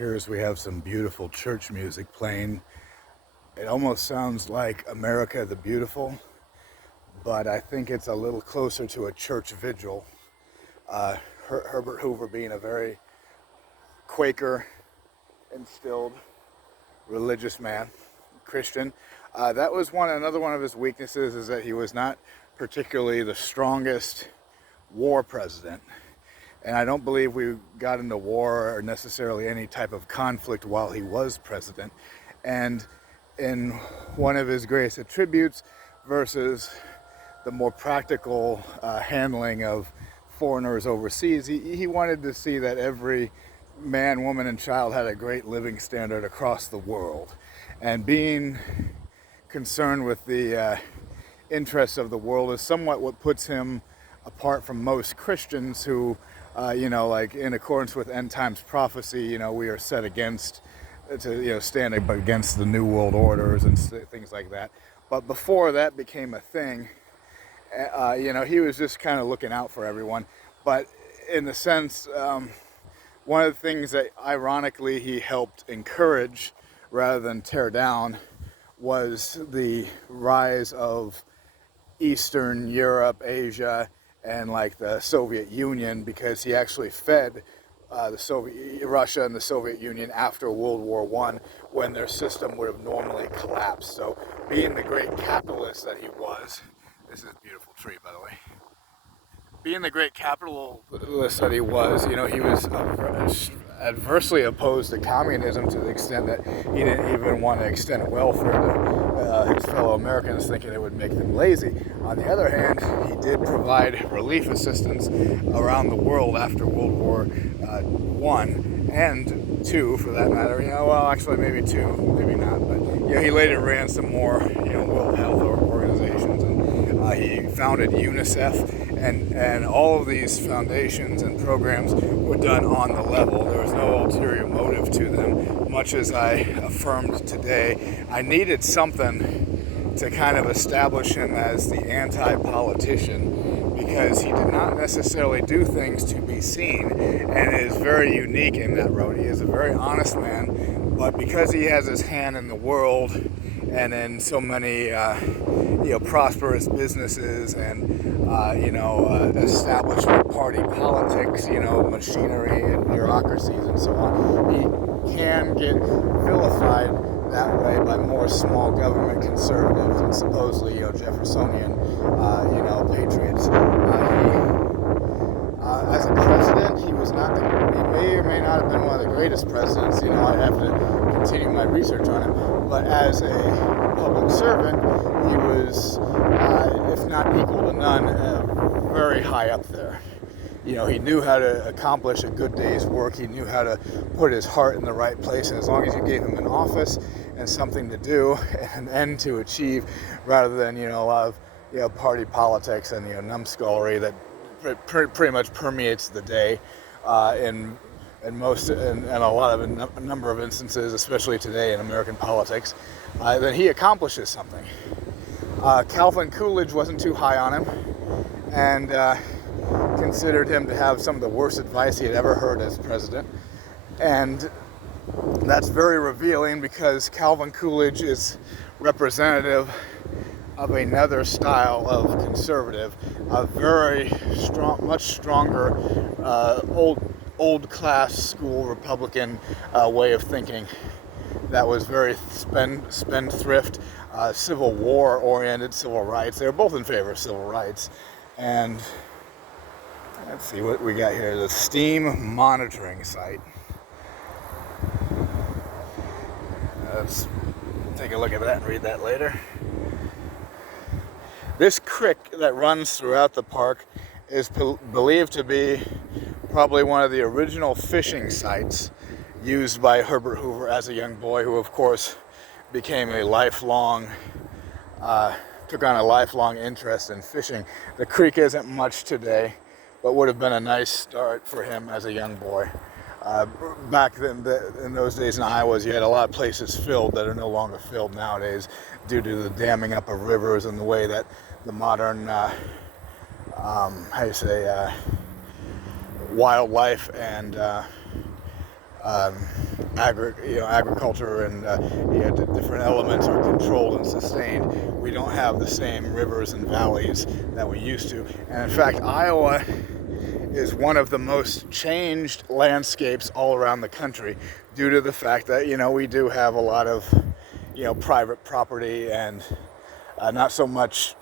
appears we have some beautiful church music playing. It almost sounds like America the Beautiful, but I think it's a little closer to a church vigil. Herbert Hoover being a very Quaker instilled religious man, Christian. That was another one of his weaknesses, is that he was not particularly the strongest war president. And I don't believe we got into war or necessarily any type of conflict while he was president. And in one of his greatest attributes versus the more practical handling of foreigners overseas, he wanted to see that every man, woman, and child had a great living standard across the world. And being concerned with the interests of the world is somewhat what puts him apart from most Christians who, like in accordance with end times prophecy, we are set against stand against the New World Orders and things like that. But before that became a thing, he was just kind of looking out for everyone. But in the sense, one of the things that ironically he helped encourage rather than tear down was the rise of Eastern Europe, Asia, and like the Soviet Union, because he actually fed Russia and the Soviet Union after World War I, when their system would have normally collapsed. So being the great capitalist that he was, this is a beautiful tree, by the way. Being the great capitalist that he was, he was adversely opposed to communism to the extent that he didn't even want to extend welfare to his fellow Americans, thinking it would make them lazy. On the other hand, he did provide relief assistance around the world after World War I and II, for that matter. Actually maybe two, maybe not, but he later ran some more world health organizations, and he founded UNICEF. And all of these foundations and programs were done on the level. There was no ulterior motive to them. Much as I affirmed today, I needed something to kind of establish him as the anti-politician, because he did not necessarily do things to be seen, and is very unique in that road. He is a very honest man, but because he has his hand in the world and in so many prosperous businesses and establishment party politics, machinery and bureaucracies and so on, he can get vilified that way by more small government conservatives and supposedly Jeffersonian patriots. As a president, he may or may not have been one of the greatest presidents. I'd have to continue my research on him. But as a public servant, he was, if not equal to none, very high up there. He knew how to accomplish a good day's work. He knew how to put his heart in the right place. And as long as you gave him an office and something to do and an end to achieve, rather than, a lot of, party politics and, numbskullery that pretty much permeates the day in a lot of a number of instances, especially today in American politics, then he accomplishes something. Calvin Coolidge wasn't too high on him, and considered him to have some of the worst advice he had ever heard as president. And that's very revealing, because Calvin Coolidge is representative of another style of conservative, a very strong, much stronger, old class school Republican way of thinking that was very spendthrift, Civil War oriented, civil rights. They were both in favor of civil rights. And let's see what we got here. The steam monitoring site. Let's take a look at that and read that later. This creek that runs throughout the park is believed to be probably one of the original fishing sites used by Herbert Hoover as a young boy, who of course became took on a lifelong interest in fishing. The creek isn't much today, but would have been a nice start for him as a young boy. Back then, in those days in Iowa, you had a lot of places filled that are no longer filled nowadays due to the damming up of rivers and the way that the modern, wildlife and agriculture and different elements are controlled and sustained. We don't have the same rivers and valleys that we used to. And in fact, Iowa is one of the most changed landscapes all around the country due to the fact that, we do have a lot of, private property and not so much,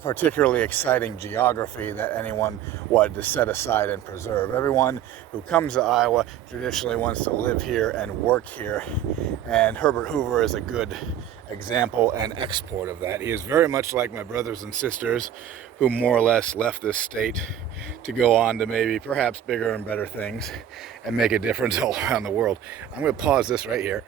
particularly exciting geography that anyone wanted to set aside and preserve. Everyone who comes to Iowa traditionally wants to live here and work here, and Herbert Hoover is a good example and export of that. He is very much like my brothers and sisters who more or less left this state to go on to maybe perhaps bigger and better things and make a difference all around the world. I'm going to pause this right here.